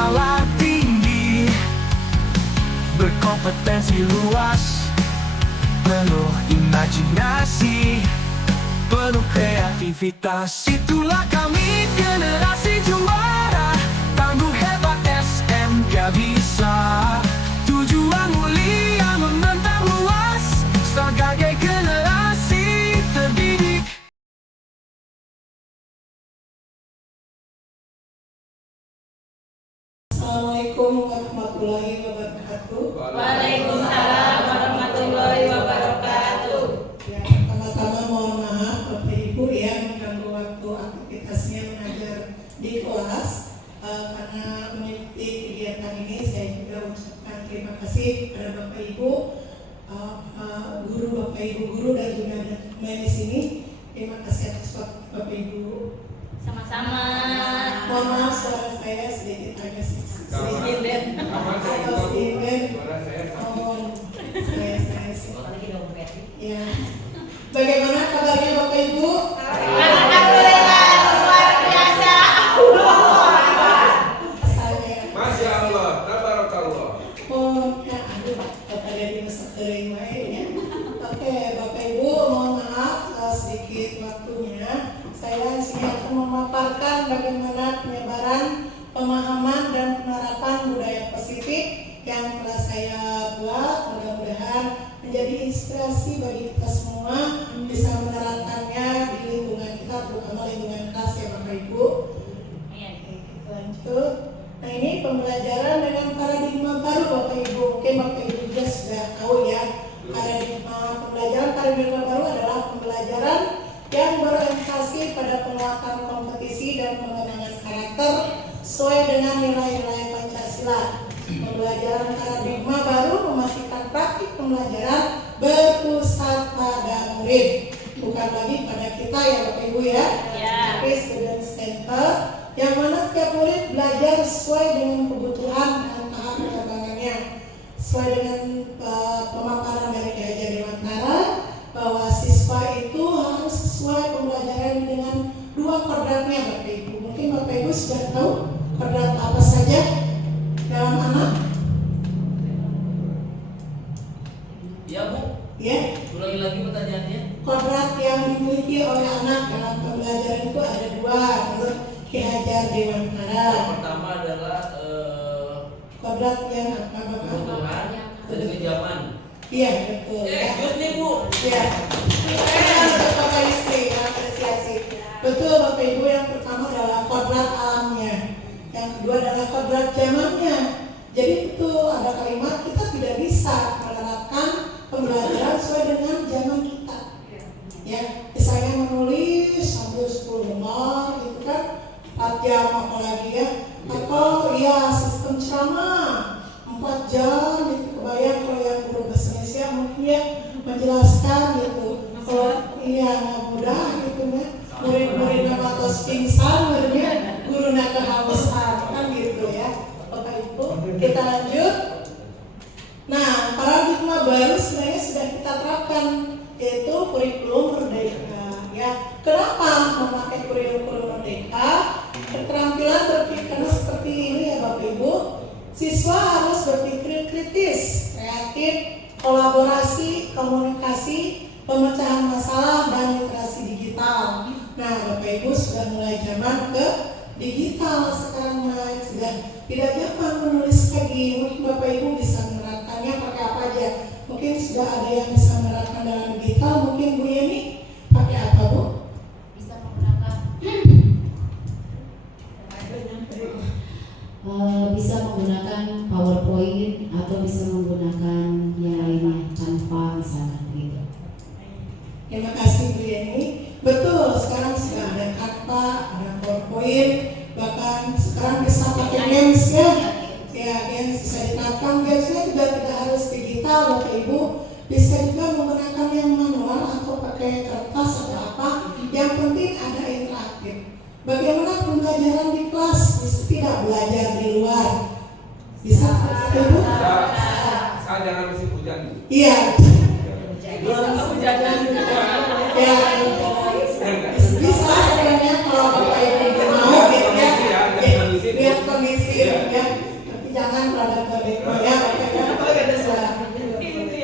bernalar tinggi, berkompetensi luas, penuh imajinasi, penuh kreativitas. Itulah kami generasi juara, tangguh hebat SMK bisa. Tujuan mulia membentang luas, sebagai generasi terdidik. Assalamualaikum warahmatullahi wabarakatuh. Waalaikumsalam warahmatullahi wabarakatuh. Ya, pertama-tama mohon maaf Bapak Ibu yang mengganggu waktu aktivitasnya mengajar di kelas. Karena mengikuti kegiatan ini, saya juga ucapkan terima kasih kepada Bapak Ibu, guru Bapak Ibu guru dan juga ada teman di sini. Terima kasih atas waktu Bapak Ibu. Sama-sama. Mohon maaf suara saya sedikit agak sedikit. Ya. Bagaimana kabarnya Bapak Ibu? Alhamdulillah luar biasa. Masya Allah, tabarakallah. Oh, ya, aduh, Bapak dari masa kering ya. Oke, Bapak Ibu, mohon maaf sedikit waktunya. Saya sini akan memaparkan bagaimana penyebaran pemahaman dan penerapan budaya positif yang telah saya buat. Mudah-mudahan menjadi inspirasi bagi kita semua bisa menerapkannya di lingkungan kita, terutama lingkungan kelas ya Bapak Ibu. Oke, kita lanjut. Nah, ini pembelajaran dengan paradigma baru Bapak Ibu. Mungkin Bapak Ibu juga sudah tahu ya. Pembelajaran paradigma baru adalah pembelajaran yang berorientasi pada penguatan kompetisi dan pengembangan karakter sesuai dengan nilai-nilai Pancasila. Pembelajaran paradigma baru memastikan praktik pembelajaran berpusat pada murid, bukan lagi pada kita ya Bapak Ibu ya. Tapi student center, yang mana setiap murid belajar sesuai dengan kebutuhan dan tahap perkembangannya. Sesuai dengan pemaparan dari Ki Hajar Dewantara, bahwa siswa itu harus sesuai pembelajaran dengan dua kodratnya Bapak Ibu. Mungkin Bapak Ibu sudah tahu kodrat apa saja dalam anak? Ya Bu, Ya, ulangi lagi pertanyaannya. kodrat yang dimiliki oleh anak dalam pembelajaran itu ada dua menurut Ki Hajar Dewantara. Yang pertama adalah Kodrat yang apa Bapak? kebutuhan dan kejaman. Iya betul. Ya. Good nih Bu. Ya. Untuk Bapak Istri apresiasi. Betul Bapak Ibu, yang pertama adalah kodrat alamnya, yang kedua adalah kodrat zamannya. Jadi itu ada kalimat kita tidak bisa menerapkan pembelajaran sesuai dengan zaman kita. Ya, misalnya menulis sambil 10 lembar gitu kan, 4 jam apalagi ya, atau ya sistem ceramah 4 jam gitu. Kebayang kalau yang guru bahasa Indonesia mungkin ya menjelaskan gitu. Kalau iya nggak mudah gitu ya, murid-muridnya matos pingsan, muridnya gurunya kehausan kan gitu ya. Bapak Ibu, kita lanjut. Nah, paradigma baru sebenarnya sudah kita terapkan, yaitu kurikulum merdeka. Ya, kenapa memakai kurikulum merdeka? Keterampilan berpikir karena seperti ini ya Bapak Ibu. Siswa harus berpikir kritis, kreatif, kolaborasi, komunikasi, pemecahan masalah, dan literasi digital. Nah, Bapak Ibu sudah mulai zaman ke digital sekarang, sudah tidak zaman menulis lagi. Mungkin Bapak Ibu bisa menerapkannya pakai apa aja. Mungkin sudah ada yang bisa menerapkan dalam digital. Mungkin Bu Yeni pakai apa Bu? Bisa menggunakan bisa menggunakan PowerPoint atau bisa menggunakan yang lainnya, Canva misalnya gitu. Terima kasih Bu Yeni. Betul, sekarang sudah ada Canva, ada PowerPoint, bahkan sekarang bisa pakai games ya. Ya, games bisa diterapkan. Gamesnya juga tidak harus digital Bapak Ibu. Bisa juga menggunakan yang manual atau pakai kertas atau apa. Yang penting ada interaktif. Bagaimana pembelajaran di kelas? Bisa tidak belajar di luar? Bisa Ibu? Saya jangan musim hujan. Iya. Ya, bisa sebenarnya kalau Bapak Ibu mau gitu ya. Biar kondisi ya. Tapi jangan rada berbeda ya,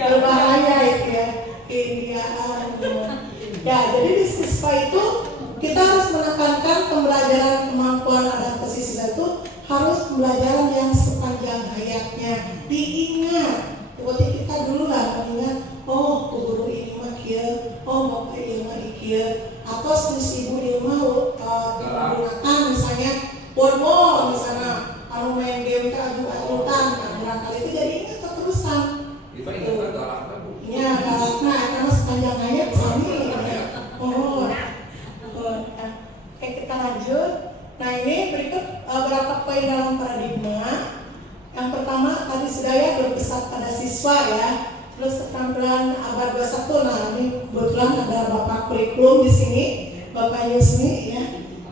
berbahaya itu ya. Ya, jadi di siswa itu kita harus menekankan pembelajaran kemampuan adaptasi siswa itu harus pembelajaran yang sepanjang hayatnya. Diingat, seperti kita dulu lah mengingat, oh guru ini mah kieu, oh bapak ieu mah kieu, atau ibu ieu mah menggunakan misalnya wordball misalnya, anu main game teh adu-adukan, barangkali itu jadi ingat keterusan. Kita ingat galakna Bu. Iya, galakna karena sepanjang hayat sami. Oke, kita lanjut. Nah, ini berikut beberapa poin dalam paradigma. Yang pertama, tadi sedaya berpusat pada siswa ya. Terus keterampilan abad 21. Nah, ini kebetulan ada Bapak kurikulum di sini, Bapak Yusni ya.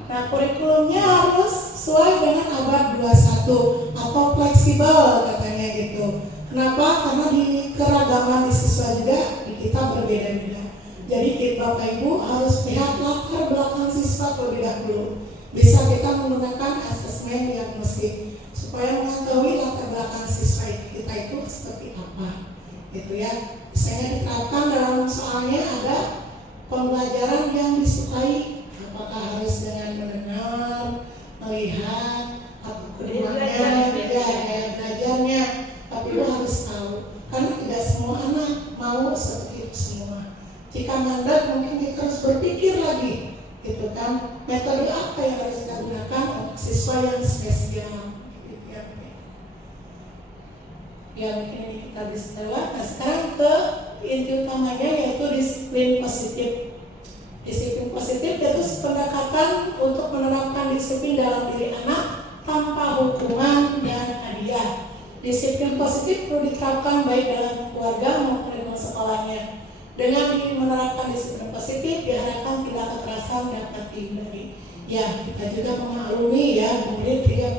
Nah, kurikulumnya harus sesuai dengan abad 21 atau fleksibel katanya gitu. Kenapa? Karena di keragaman di siswa juga di kita berbeda-beda. Jadi Bapak Ibu harus lihat latar belakang siswa terlebih dahulu. Bisa kita menggunakan asesmen diagnostik supaya mengetahui latar belakang siswa kita itu seperti apa, gitu ya. Misalnya diterapkan dalam soalnya ada pembelajaran yang disukai, apakah harus dengan mendengar, melihat, atau keduanya, ya belajarnya. Tapi itu harus tahu, karena tidak semua anak mau seperti itu semua. Jika mandat mungkin kita harus berpikir lagi, gitu kan, metode apa yang harus kita gunakan untuk siswa yang spesial, gitu ya. Ya mungkin ini kita bisa lewat. Nah sekarang ke inti utamanya yaitu disiplin positif. Disiplin positif yaitu pendekatan untuk menerapkan disiplin dalam diri anak tanpa hukuman dan hadiah. Disiplin positif perlu diterapkan baik dalam keluarga maupun dalam sekolahnya. Dengan menerapkan disiplin positif diharapkan tidak kekerasan dapat dihindari. Ya, kita juga memaklumi ya, murid 36,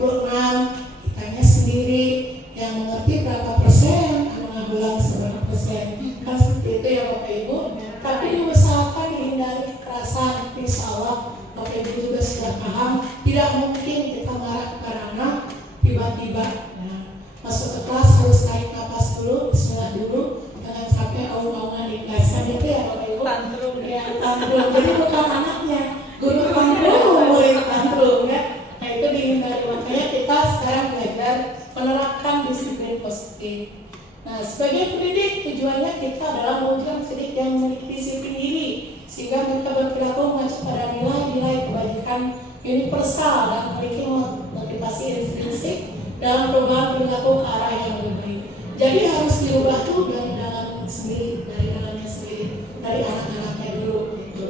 kitanya sendiri yang mengerti berapa persen, mengambil seberapa persen. Kan seperti itu ya Bapak Ibu. Tapi diusahakan dihindari kekerasan. Insya Allah Bapak Ibu juga sudah paham. Tidak mungkin kita marah kepada anak tiba-tiba. Nah, masuk ke kelas harus tarik nafas dulu, bismillah dulu. Jangan sampai awal-awalan di kelasnya itu ya Bapak Ibu. Tantrum. Ya, tantrum. Jadi bukan anaknya, guru tantrum, murid tantrum ya. Nah itu dihindari. Makanya kita sekarang belajar menerapkan disiplin positif. Nah sebagai pendidik tujuannya kita adalah mewujudkan pendidik yang memiliki disiplin diri sehingga mereka berperilaku mengacu pada nilai-nilai kebajikan universal dan memiliki motivasi intrinsik dalam perubahan perilaku ke arah yang lebih baik. Jadi harus diubah tuh dari dalam sendiri, dari dalamnya sendiri, dari anak-anaknya dulu gitu.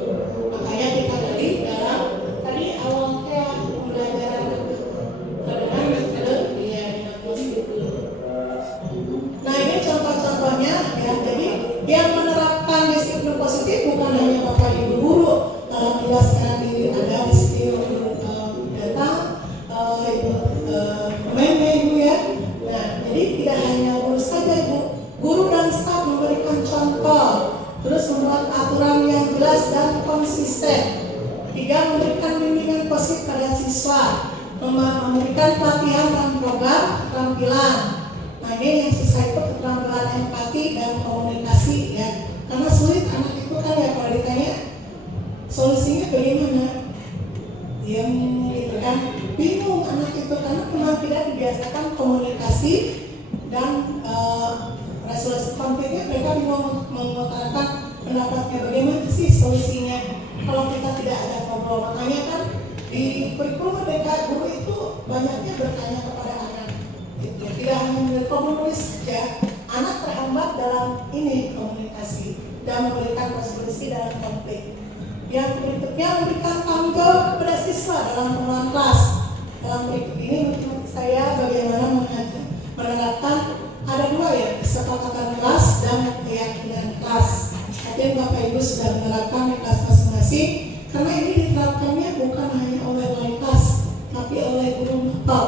Makanya kita dari dalam tadi awalnya pembelajaran dengan metode ya diagnostik dulu. Nah ini contoh-contohnya ya. Jadi yang menerapkan disiplin positif bukan hanya Bapak Ibu guru. Alhamdulillah sekarang ada di sini datang Ibu Ibu ya. Nah jadi tidak hanya guru saja Ibu, guru dan staf memberikan contoh, terus membuat aturan yang jelas dan konsisten. Tiga, memberikan bimbingan positif pada siswa, memberikan pelatihan dan program keterampilan. Nah ini yang siswa itu keterampilan empati dan komunikasi ya. Karena sulit anak itu kan ya kalau ditanya solusinya bagaimana? Dia gitu kan bingung anak itu karena memang tidak dibiasakan komunikasi dan resolusi konfliknya. Mereka bingung mengutarakan pendapatnya bagaimana sih solusinya kalau kita tidak ada ngobrol. Makanya kan di kurikulum Merdeka Guru itu banyaknya bertanya kepada anak gitu. Tidak hanya menulis saja, anak terhambat dalam ini komunikasi dan memberikan resolusi dalam konflik. Yang berikutnya memberikan tanggung jawab kepada siswa dalam pengelolaan kelas. Dalam berikut ini menurut saya bagaimana menerapkan ada dua ya, kesepakatan kelas dan keyakinan kelas. Tapi Bapak Ibu sudah menerapkan di kelas masing-masing karena ini diterapkannya bukan hanya oleh wali kelas tapi oleh guru mentor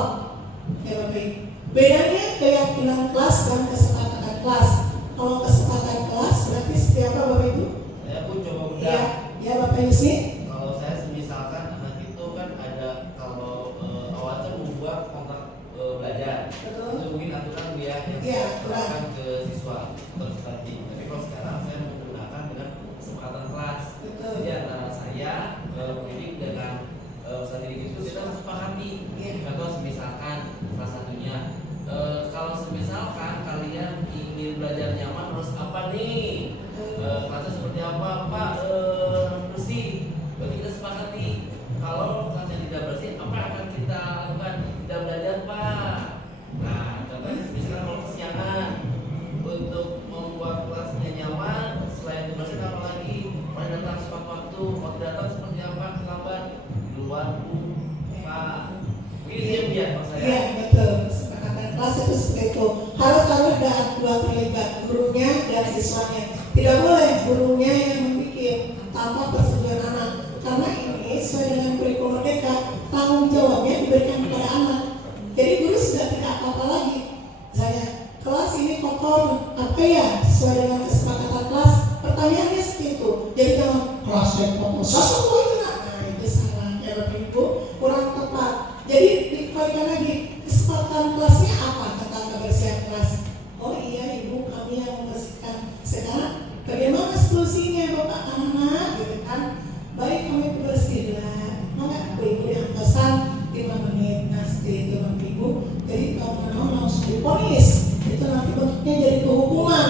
ya Bapak Ibu. Bedanya keyakinan kelas dan kesepakatan kelas. Kalau kesepakatan kelas berarti seperti apa Bapak Ibu? Saya pun coba Ya, bedah. ya Bapak Yusni. Kalau saya misalkan anak itu kan ada kalau awalnya membuat kontrak Betul. Itu mungkin aturan Bu ya yang Iya, saya terapkan ke siswa atau peserta. Tapi kalau sekarang saya menggunakan dengan kesepakatan kelas. Betul. Jadi antara saya pendidik dengan peserta didik itu kita sepakati. Iya. Contoh misalkan salah satunya kalau misalkan kalian ingin belajar nyaman harus apa nih? Kelasnya seperti apa Pak? Bersih. Berarti kita sepakati. Kalau kelasnya tidak bersih, apa yang akan kita lakukan? Tidak belajar Pak. Nah, contohnya misalkan kalau kesiangan untuk membuat kelasnya nyaman, selain bersih apa lagi? Mulai datang tepat waktu datang seperti apa? Terlambat di luar Bu Pak. Ini dia Pak saya. Iya, betul. Kesepakatan kelas itu seperti itu. Harus ada dua terlibat, gurunya dan siswanya. Tidak boleh gurunya yang membuat tanpa persetujuan anak. Karena ini sesuai dengan kurikulum merdeka, tanggung jawabnya diberikan kepada anak. Jadi guru sudah tidak apa-apa lagi. Saya kelas ini kotor, apa ya? Sesuai dengan kesepakatan kelas. Pertanyaannya seperti itu. Jadi jangan kelas yang kotor, sesuatu itu nah itu salah. Ya Bapak Ibu kurang tepat. Jadi dikembalikan lagi kesepakatan kelasnya apa tentang kebersihan kelas. Oh iya Ibu, kami yang membersihkan. Sekarang bagaimana solusinya Bapak anak-anak gitu kan? Baik, kami bersihlah. Maka Ibu yang pesan 5 menit. Nah seperti itu Bapak Ibu. Jadi kalau mau langsung diponis, itu nanti bentuknya jadi kehukuman,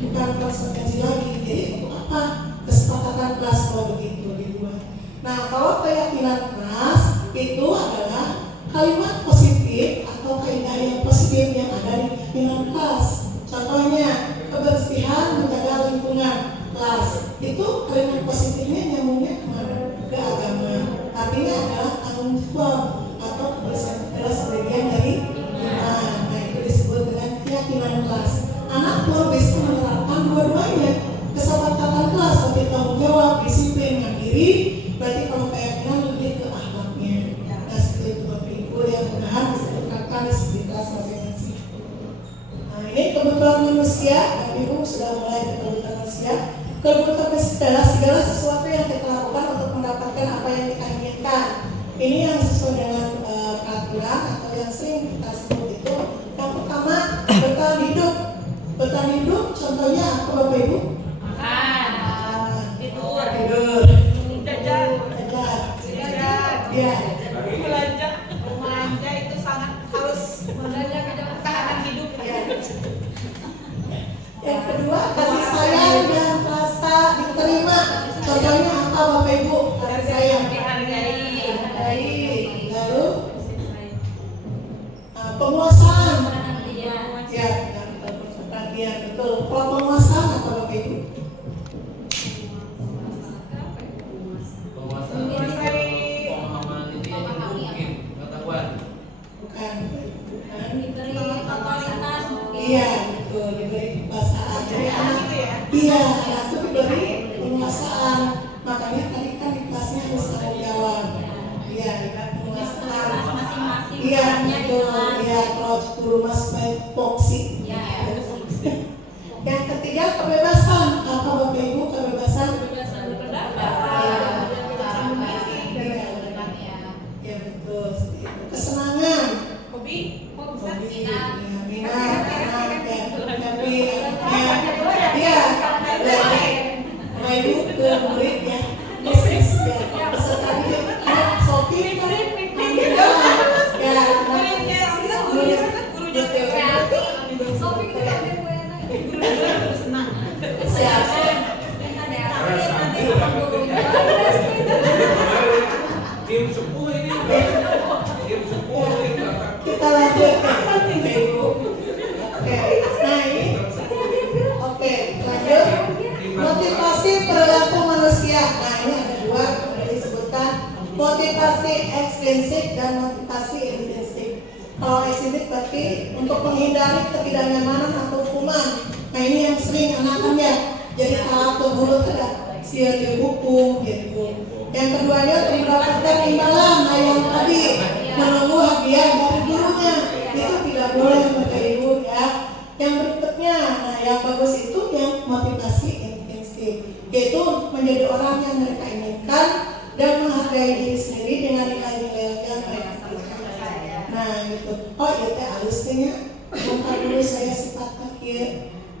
bukan konsekuensi lagi. Jadi untuk apa? Kesepakatan kelas kalau begitu dibuat. Nah kalau keyakinan kelas itu adalah kalimat positif atau kaidah yang positif yang ada di keyakinan kelas. Contohnya kebersihan menjaga lingkungan kelas. Itu kalimat positifnya nyambungnya kemana? Ke agama. Artinya adalah tanggung jawab atau kebersihan adalah sebagian dari iman. Nah itu disebut dengan keyakinan kelas. Anak pun bisa menerapkan dua-duanya. Kesepakatan kelas seperti tanggung jawab, disiplin, mandiri. Berarti kalau keyakinan lebih ke akhlaknya. Nah seperti itu Bapak Ibu yang mudah bisa diterapkan di kelas masing-masing. Nah ini kebutuhan manusia. Bapak Ibu sudah mulai kebutuhan manusia. Kebutuhan adalah segala sesuatu yang kita lakukan untuk mendapatkan apa yang kita inginkan. Ini yang sesuai dengan peraturan atau yang sering kita sebut itu. Yang pertama bertahan hidup. Bertahan hidup contohnya apa Bapak Ibu? Makan. Tidur. Tidur. Jajan. Jajan. Iya. Belanja. Belanja itu sangat harus belanja ketahanan hidup. Yang kedua kasih sayang dan rasa diterima. Contohnya apa Bapak Ibu? Kasih sayang. Dihargai. Lalu penguasaan. Iya. Ya, dan perhatian betul. Kalau penguasaan apa Bapak Ibu? Penguasaan itu pemahaman itu yang mungkin pengetahuan. Bukan. Diberi otoritas. Iya, betul. Diberi kekuasaan. Jadi anak, iya, anak itu diberi penguasaan. Makanya tadi kan di kelasnya harus tanggung jawab. Iya, penguasaan. Masing-masing. Iya, betul. Iya, kalau guru mas baik foksi. Ya. Yang ketiga kebebasan. Apa Bapak Ibu kebebasan? Kebebasan berpendapat. Ya betul. Seperti itu. Kesenangan. Hobi. Hobi. Ya, minat. Happy. Iya. Bapak Ibu ke murid ya. Bisnis ya. Peserta didik. Sopi. Ya. Siap. Tim sepuh ini. Tim sepuh ini. Kita lanjut. Oke. Nah ini. Oke. Lanjut. Motivasi perilaku manusia. Nah ini ada dua yang disebutkan. Motivasi ekstrinsik dan motivasi intrinsik. Kalau ekstrinsik berarti untuk menghindari ketidaknyamanan atau hukuman. Nah ini yang sering anak-anaknya jadi takut mulut ada siar dihukum gitu. Yang keduanya untuk mendapatkan imbalan. Nah yang tadi menunggu hadiah dari gurunya itu tidak boleh Bapak Ibu ya. Yang berikutnya, nah yang bagus itu yang motivasi intrinsik, yaitu menjadi orang yang mereka inginkan dan menghargai diri sendiri dengan nilai-nilai yang mereka miliki. Nah gitu. Oh ya teh halusnya bukan dulu saya sifatnya kia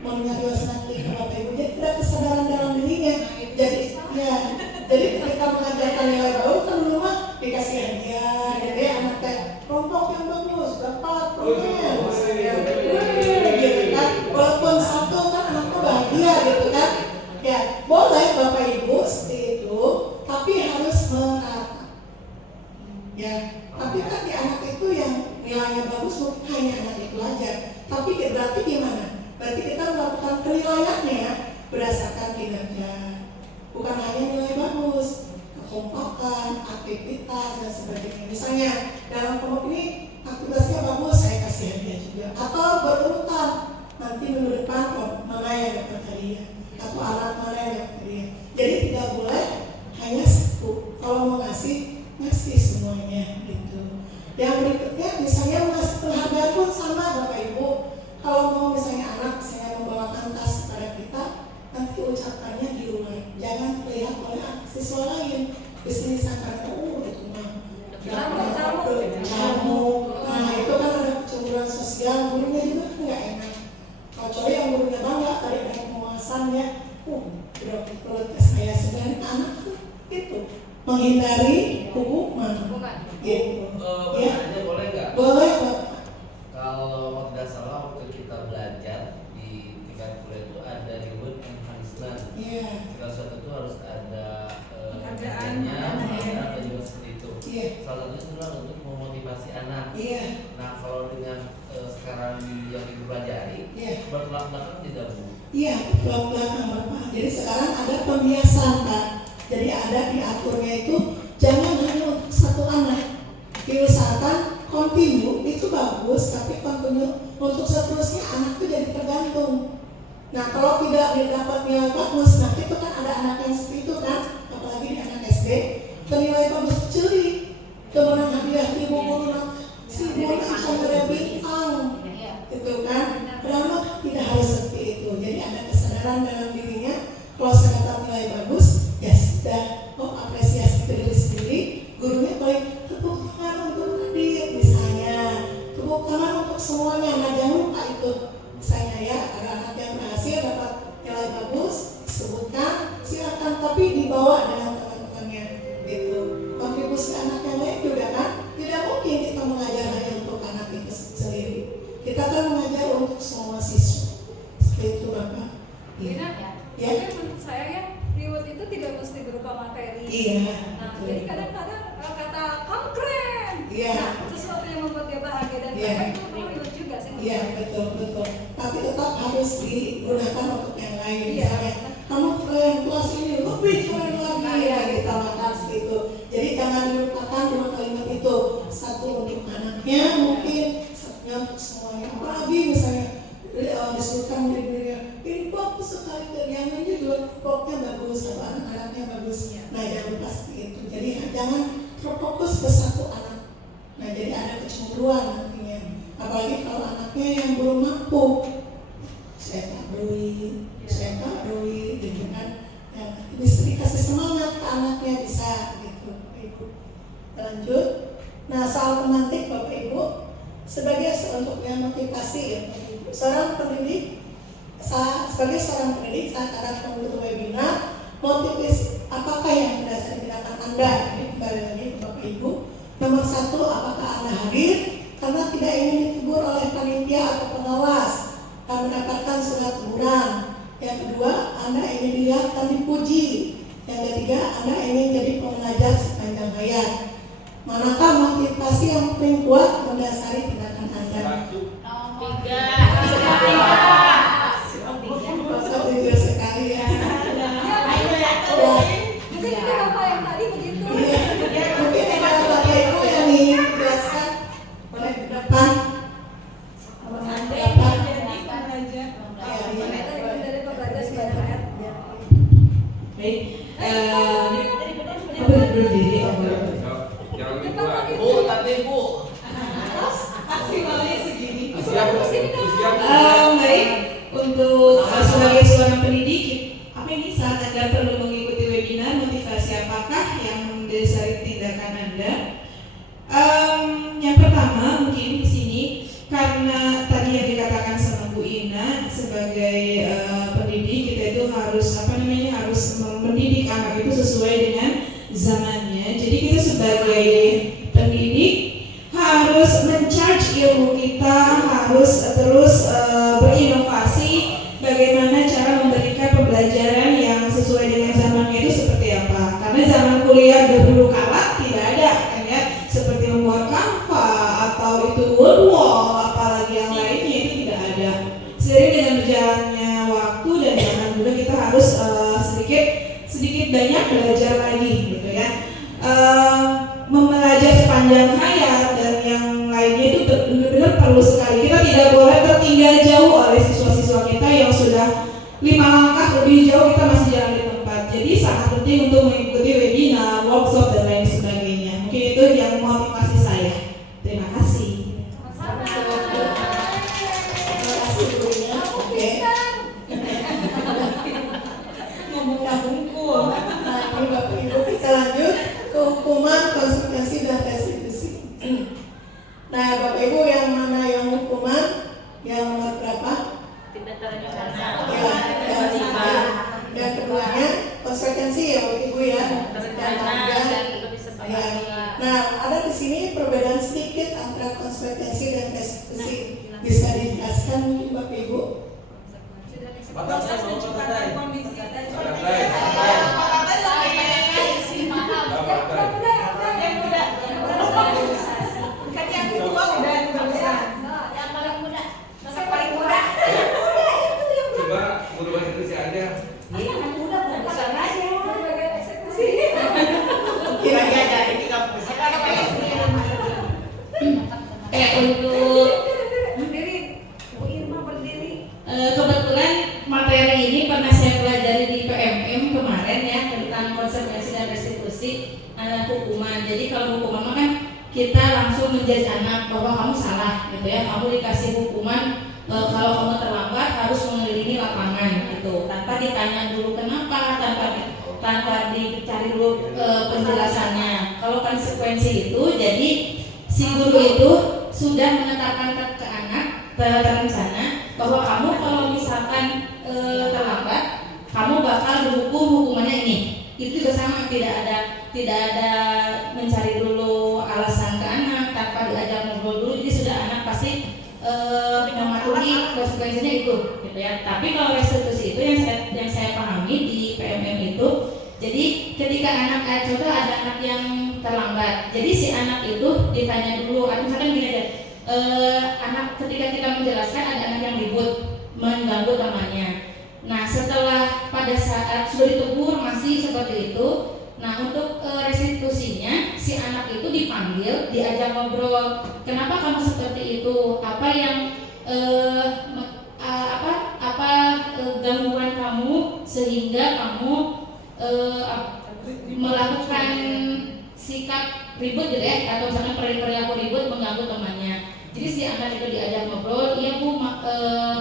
mau nyariosna kia ke Bapak Ibu, jadi tidak kesadaran dalam dirinya. Jadi ketika mengajarkan nilai baru kan dulu mah dikasih hadiah, jadi anak teh kelompok yang bagus dapat komen, gitu kan. Walaupun satu kan anaknya bahagia gitu kan. Ya boleh Bapak Ibu seperti itu, tapi harus merata. Ya, tapi kan di anak itu yang nilainya bagus mungkin hanya anak itu aja. Tapi berarti gimana? Berarti kita melakukan penilaiannya berdasarkan kinerja, bukan hanya nilai bagus, kekompakan, aktivitas dan sebagainya. Misalnya dalam kelompok ini aktivitasnya bagus, saya kasih hadiah juga. Atau berurutan, nanti minggu depan mana yang dapat hadiah atau alat mana yang dapat hadiah. Jadi tidak boleh hanya satu. Kalau mau ngasih semuanya gitu. Yang berikutnya misalnya mengasih penghargaan pun sama Bapak Ibu. Kalau mau misalnya anak misalnya membawakan tas kepada kita, nanti ucapannya di luar, jangan terlihat oleh anak siswa lain. Di sini disangka itu mah jamu. Nah itu kan ada kecemburuan sosial, gurunya juga kan nggak enak. Kecuali yang gurunya bangga tadi ada pengawasan ya, protes saya sebenarnya anak itu menghindari hukuman. Gitu. Ya. Boleh nggak? Boleh Pak. Kalau tidak salah waktu kita belajar di tingkat kuliah itu ada reward enhancement. Iya. Segala sesuatu itu harus ada Penghargaannya, ada juga seperti itu. Iya. Salah satunya adalah untuk memotivasi anak. Iya. Nah kalau dengan sekarang yang ibu pelajari, Iya. bertolak belakang tidak bu? Iya, belakang Bapak. Jadi sekarang ada pembiasan Pak. Jadi ada diaturnya itu jangan hanya untuk satu anak. Diusahakan kontinu itu bagus, tapi kontinu untuk seterusnya anak itu jadi tergantung. Nah kalau tidak didapat nilai bagus, nah itu kan ada anak yang seperti itu kan, apalagi di anak SD, nilai bagus curi, kemenang hadiah di buku si buku sampai bintang, itu kan. Padahal tidak harus seperti itu. Jadi ada kesadaran dalam dirinya. Kalau saya dapat nilai bagus, ya sudah, apresiasi ke diri sendiri. Gurunya paling tepuk tangan untuk Radit misalnya, tepuk tangan untuk semuanya. Nah jangan lupa itu misalnya ya, ada anak yang berhasil dapat nilai bagus, sebutkan silakan, tapi dibawa dengan teman-temannya gitu. Kontribusi anak yang lain juga kan, tidak mungkin kita mengajar hanya untuk anak itu sendiri. Kita kan mengajar untuk semua siswa. Seperti itu Bapak. Lina, Ya. tapi menurut saya ya reward itu tidak mesti berupa materi. Iya. Nah, jadi kadang-kadang kata kamu keren. Iya. Nah, sesuatu yang membuat dia bahagia dan Iya. bangga itu reward juga sih. Iya betul. Tapi tetap harus digunakan untuk yang lain. Iya. Misalnya kamu keren, kelas ini lebih keren lagi ya kita makan segitu. Jadi jangan dilupakan dua kalimat itu. Satu untuk anaknya mungkin, satunya untuk semuanya. Apalagi misalnya disebutkan dirinya ini bagus sekali, yang lain juga popnya bagus, apa anak-anaknya bagus. Nah jangan lupa seperti itu. Jadi jangan terfokus ke satu anak. Nah jadi ada kecemburuan nantinya. Apalagi kalau anaknya yang belum mampu, saya tak duit, gitu kan. Ya, bisa dikasih semangat ke anaknya bisa gitu. Ibu. Lanjut. Nah soal pemantik Bapak Ibu sebagai untuk yang motivasi ya. Seorang pendidik, sebagai seorang pendidik saat akan mengikuti webinar, motivasi apakah yang berdasar tindakan Anda? Ini kembali lagi ke Bapak Ibu. Nomor satu, apakah Anda hadir karena tidak ingin ditegur oleh panitia atau pengawas dan mendapatkan surat teguran? Yang kedua, Anda ingin dilihat dan dipuji. Yang ketiga, Anda ingin jadi pengajar sepanjang hayat. Manakah motivasi yang paling kuat mendasari tindakan Anda? Jujur sekali ya. Mungkin itu Bapak yang tadi begitu. Mungkin ada Bapak Ibu yang ingin menjelaskan, boleh ke depan. Dari pembelajar sebanyak hayat. Baik, berdiri Jangan dibuat. Bu, tadi bu. maksimalnya segini. Baik. Untuk sebagai seorang pendidik, apa ini saat Anda perlu mengikuti webinar motivasi apakah yang mendasari tindakan Anda? Yang pertama mungkin di sini belajar lagi gitu ya. Membelajar sepanjang hayat dan yang lainnya itu benar-benar perlu sekali. Kita tidak boleh tertinggal jauh oleh siswa-siswa kita yang sudah 5 langkah lebih jauh, kita masih jalan di tempat. Jadi sangat penting untuk mengikuti webinar, workshop dan lain sebagainya. Mungkin itu yang motivasi saya. Terima kasih. Terima kasih gurunya. Oke. Ngomongnya hukum. Nah, ini Bapak Ibu kita lanjut ke hukuman, konsekuensi dan restitusi. Nah, Bapak Ibu yang mana yang hukuman? Yang nomor berapa? Dan keduanya konsekuensi ya Bapak Ibu ya. Ya. Nah, ada di sini perbedaan sedikit antara konsekuensi dan restitusi. Bisa dijelaskan mungkin Bapak Ibu? Proses menciptakan kondisi dan kan yang tua udah bagusan. Yang paling muda. Coba guru bahasa Indonesia aja. Bagusan aja. Eksekusi. Kira-kira Ini kampus. Sekarang Untuk berdiri. Bu Irma berdiri. kebetulan materi ini pernah saya pelajari di PMM kemarin ya, tentang konsekuensi dan restitusi hukuman. Jadi kalau hukuman kan kita langsung menjudge anak bahwa kamu salah gitu ya, kamu dikasih hukuman kalau kamu terlambat harus mengelilingi lapangan gitu, tanpa ditanya dulu kenapa, tanpa dicari dulu penjelasannya. Kalau konsekuensi itu jadi si guru itu sudah menetapkan ke anak terencana bahwa kamu kalau misalkan terlambat, kamu bakal dihukum hukumannya ini. Itu juga sama, tidak ada mencari dulu alasan ke anak, tanpa diajak ngobrol dulu. Jadi sudah anak pasti mematuhi konsekuensinya itu, gitu ya. Tapi kalau restitusi itu yang saya pahami di PMM itu, jadi ketika contoh ada anak yang terlambat, jadi si anak itu ditanya dulu, atau misalkan gini aja. Anak ketika kita menjelaskan ada anak yang ribut mengganggu temannya. Nah setelah pada saat sudah ditegur masih seperti itu, nah untuk restitusinya si anak itu dipanggil, diajak ngobrol. Kenapa kamu seperti itu? Apa yang gangguan kamu sehingga kamu melakukan sikap ribut gitu ya, atau misalnya perilaku ribut mengganggu temannya. Jadi si anak itu diajak ngobrol, iya bu,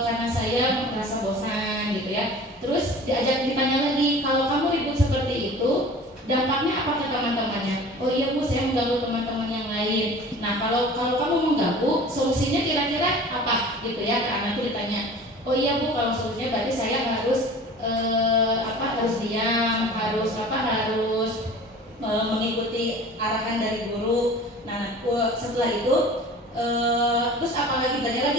karena saya merasa bosan gitu ya. Terus ditanya lagi, kalau kamu ribut seperti itu, dampaknya apa ke teman-temannya? Oh iya bu, saya mengganggu teman-teman yang lain. Nah kalau kamu mengganggu, solusinya kira-kira apa gitu ya? Ke anak itu ditanya. Oh iya bu, kalau solusinya berarti saya harus harus diam, harus mengikuti arahan dari guru. Nah setelah itu terus apalagi ternyata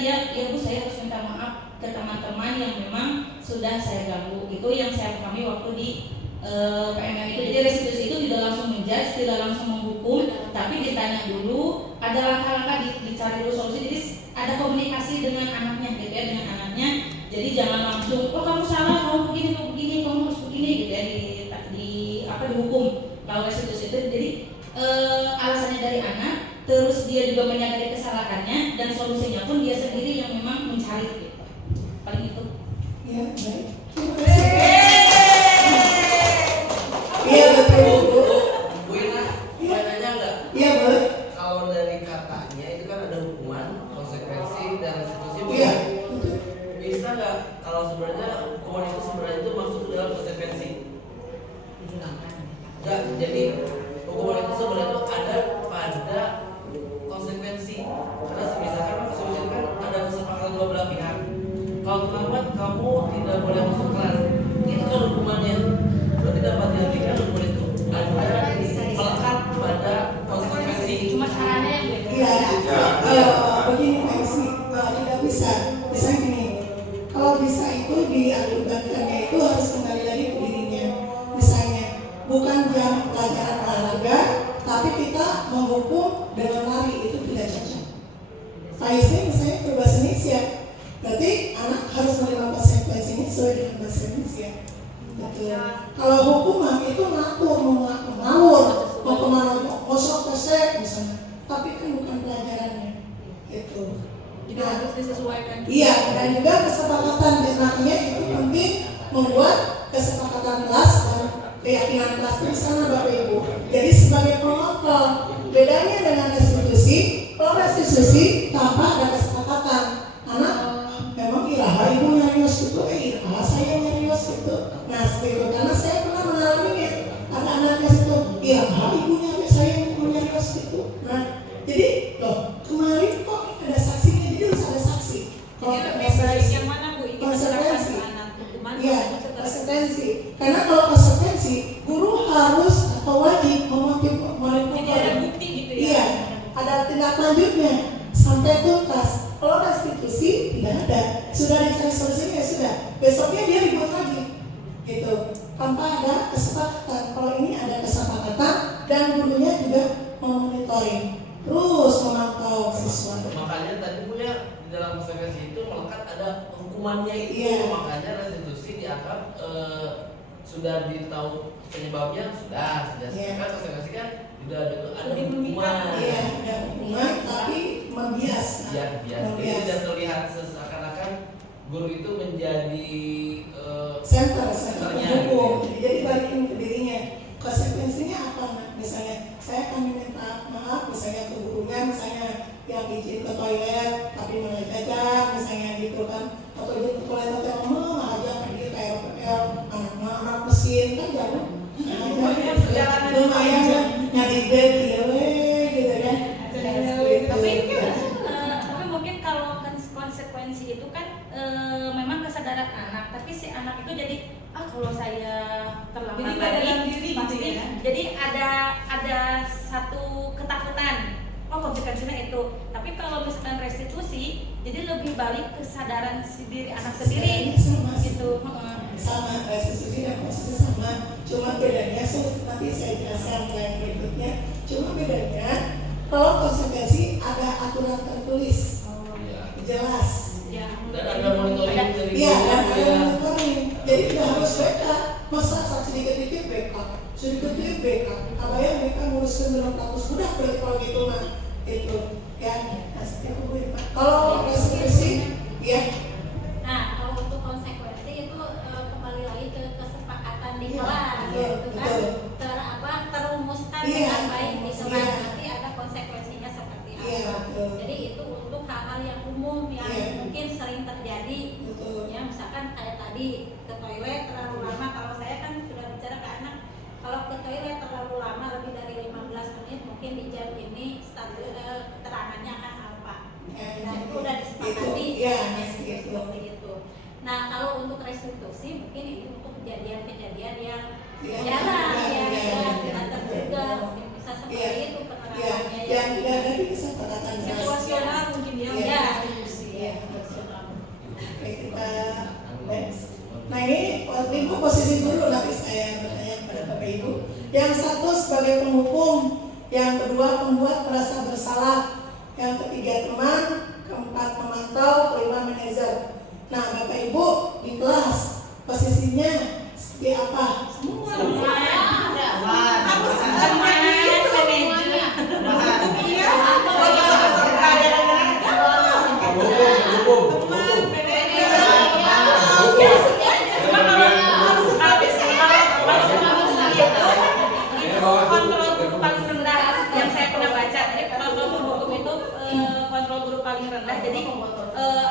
dia ya bu, saya harus minta maaf ke teman-teman yang memang sudah saya ganggu. Itu yang saya pahami waktu di PMM itu. Jadi restitusi itu tidak langsung menjudge, tidak langsung menghukum, tapi ditanya dulu, ada langkah-langkah dicari dulu solusi. Jadi ada komunikasi dengan anaknya gitu ya, dengan anaknya. Jadi jangan langsung, oh kamu salah, kamu begini, kamu harus begini gitu ya, dihukum. Kalau restitusi itu jadi alasannya dari anak, terus dia juga menyadari kesalahannya, dan solusinya pun dia sendiri yang memang mencari gitu. Paling itu. Ya, baik. Terima kasih. Iya, betul. Bu Ina, boleh nanya nggak? Iya, boleh. Kalau dari katanya itu kan ada hukuman, konsekuensi, dan restitusi. Iya, betul. Bisa nggak kalau sebenarnya hukuman itu sebenarnya itu masuk ke dalam konsekuensi? Enggak, jadi hukuman itu sebenarnya itu ada pada konsekuensi. Karena misalkan konsekuensi kan ada kesepakatan dua belah pihak. Kalau terlambat kamu tidak boleh masuk kelas, itu kan hukumannya. Berarti dapat diartikan hukuman itu ada melekat pada konsekuensi. Cuma caranya yang beda. Iya, begini Pak Ismi, tidak bisa. Misalnya gini, kalau bisa itu diakibatkannya itu harus kembali lagi ke dirinya. Misalnya, bukan jam pelajaran olahraga, tapi kita menghukum dengan lari, itu tidak cocok. Pak Ismi misalnya berbahasa Indonesia, berarti anak harus menerima konsekuensinya sesuai dengan bahasa Indonesia. Betul. Kalau hukuman itu ngatur, mau ngawur, mau kemana, mau kosong pesek misalnya. Tapi kan bukan pelajarannya. Itu. Jadi harus disesuaikan. Iya, dan juga kesepakatan makanya itu penting membuat kesepakatan kelas dan keyakinan kelas di sana Bapak Ibu. Jadi sebagai pengontrol, bedanya dengan restitusi, kalau restitusi tanpa ada kesepakatan, anak memang iraha ibu nyarios itu, iraha saya nyarios itu. Nah seperti itu, karena saya pernah mengalaminya, ada anaknya situ, iraha ibu nyarios saya nyarios itu. Nah jadi loh kemarin kok ada saksinya, jadi harus ada saksi. Kalau Jadi yang mana Bu? Ini konsekuensi. anak hukuman. Iya, konsekuensi. Karena kalau konsekuensi, guru harus atau wajib Jadi ada bukti gitu ya. Iya, ada tindak lanjutnya sampai tuntas. Kalau restitusi tidak ada, sudah dicari solusinya sudah. Besoknya dia ribut lagi, gitu. Tanpa ada kesepakatan. Kalau ini ada kesepakatan dan gurunya juga memonitoring, terus memantau siswa. Makanya tadi Bu ya di dalam konsekuensi itu melekat ada hukumannya itu. Iya. Makanya restitusi dianggap sudah ditahu penyebabnya sudah. Iya. Kan konsekuensi kan sudah ada Lebih hukuman. Iya, ada hukuman tapi membias. Iya, biasa. Jadi Membias. tidak terlihat seakan-akan guru itu menjadi Center Centernya, hukum. gitu. Jadi balikin ke dirinya. Konsekuensinya apa? Nah, misalnya saya akan meminta maaf misalnya ke gurunya, misalnya yang izin ke toilet tapi malah jajan misalnya gitu kan, atau izin ke toilet tapi aja pergi ke RPL anak mesin kan jangan lumayan kan nyari bed gitu kan. Tapi mungkin kalau konsekuensi itu kan memang kesadaran anak, tapi si anak itu jadi kalau saya terlambat Jadi pada dalam lagi diri pasti gitu ya? jadi ada satu ketakutan, konsekuensinya itu. Tapi kalau misalkan restitusi, jadi lebih balik kesadaran si diri anak sendiri Sama. gitu. Sama, restitusi dan proses sama, cuma bedanya nanti saya jelaskan yang berikutnya. Cuma bedanya kalau konsekuensi ada aturan tertulis, jelas. Ya. dan ada monitoring dari Iya, guru, dan ada ya. monitoring. Jadi tidak harus BK, masa saksi dikit-dikit BK, sedikit-dikit BK. Kabayang BK nguruskan 600 budak berarti kalau gitu mah itu ya. Kalau restitusi, ya. Nah, kalau untuk konsekuensi itu kembali lagi ke kesepakatan di Iya, kelas, betul, gitu kan? betul. Terumuskan Iya, dengan baik di kelas, iya. nanti ada konsekuensinya seperti Iya, apa. betul. Jadi itu untuk hal-hal yang umum yang Iya. mungkin sering terjadi. Betul. Ya, misalkan kayak tadi ke toilet terlalu lama. Kalau saya kan sudah bicara ke anak, kalau ke toilet terlalu lama lebih dari 15 menit, mungkin di jam ini keterangannya akan apa. Nah, itu udah disepakati Iya, seperti itu. Nah, kalau untuk restitusi mungkin ini untuk kejadian-kejadian yang Iya, jarang, iya, yang iya, tidak iya. terduga, mungkin bisa seperti Iya. itu Ya, penerapannya. yang tidak ada di kesepakatan Situasional mungkin ya. Iya. Diskusi. Iya, betul. Oke, kita next. Nah ini waktu Ibu posisi dulu nanti saya bertanya kepada Bapak Ibu. Yang satu sebagai penghukum, yang kedua pembuat merasa bersalah, yang ketiga teman, keempat pemantau, kelima manajer. Nah Bapak Ibu di kelas posisinya seperti apa? Semua. Harus teman, manajer. Iya. Hukum. Kontrol guru paling rendah yang saya pernah baca. Jadi kalau hukum itu kontrol guru paling rendah. Jadi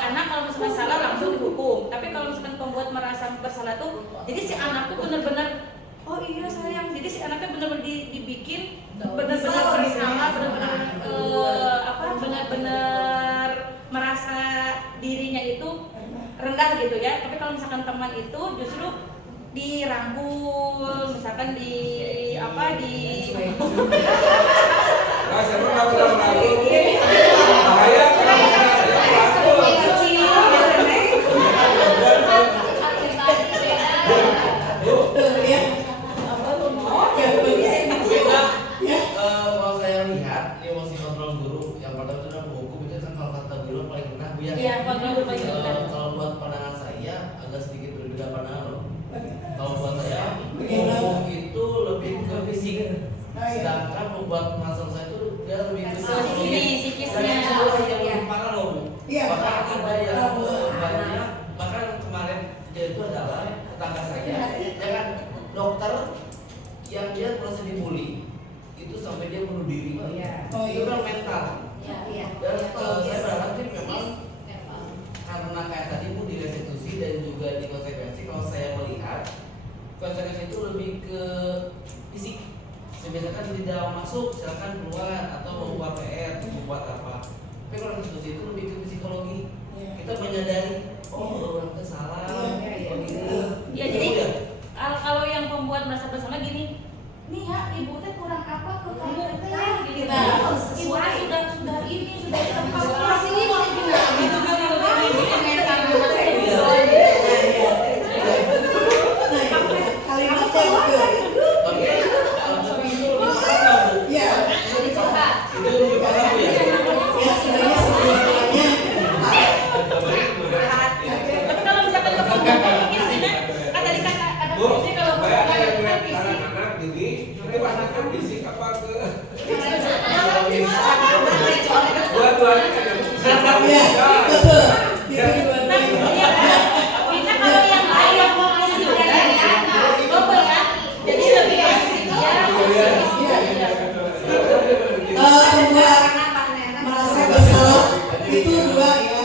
anak kalau misalnya salah langsung dihukum. Tapi kalau misalkan pembuat merasa bersalah tuh, jadi si anak tuh benar-benar oh iya sayang. Jadi si anaknya benar-benar dibikin benar-benar bersalah, benar-benar merasa dirinya itu rendah gitu ya. Tapi kalau misalkan teman itu justru dirangkul, misalkan di Nah, saya pernah lalu. Bahaya karena Ya. Kalau saya lihat ini emosi kontrol guru yang pertama itu adalah hukum itu kan kalau kata guru paling rendah Bu ya. Iya, kontrol guru paling rendah. Kalau buat pandangan saya agak sedikit berbeda pandangan loh. Kalau buat saya Oh, Itu iya. kan mental. Iya. Dan saya berharap sih memang karena kayak tadi Bu di restitusi dan juga di konsekuensi, kalau saya melihat konsekuensi itu lebih ke fisik. Misalkan tidak masuk, silakan keluar atau membuat PR, membuat apa. Tapi kalau restitusi itu lebih ke psikologi. Kita menyadari, oh orang itu salah, begini. Ya, jadi kalau yang pembuat merasa bersalah gini, nih ya ibu teh kurang apa ke kamu teh gitu. Kita harus Ibu teh sesuai. sudah ini sudah Masih ini mau juga. gitu kan Kalimatnya gitu. Oke, tapi itu lebih parah, Bu. Ya, Itu lebih parah, Bu, ya. ya sebenarnya sebelumnya tapi kalau misalkan mungkin sih kan tadi kan ada Bu, prinsip kalau saya ada yang kan lihat fisik. anak-anak gini, nanti pasangan fisik apa ke dua-duanya kan yang ya betul. Jadi Nah, iya kan? Kita kalau yang lain yang mau fisik kan ya, double kan? Jadi lebih ke fisik ya. membuat merasa bersalah itu dua ya,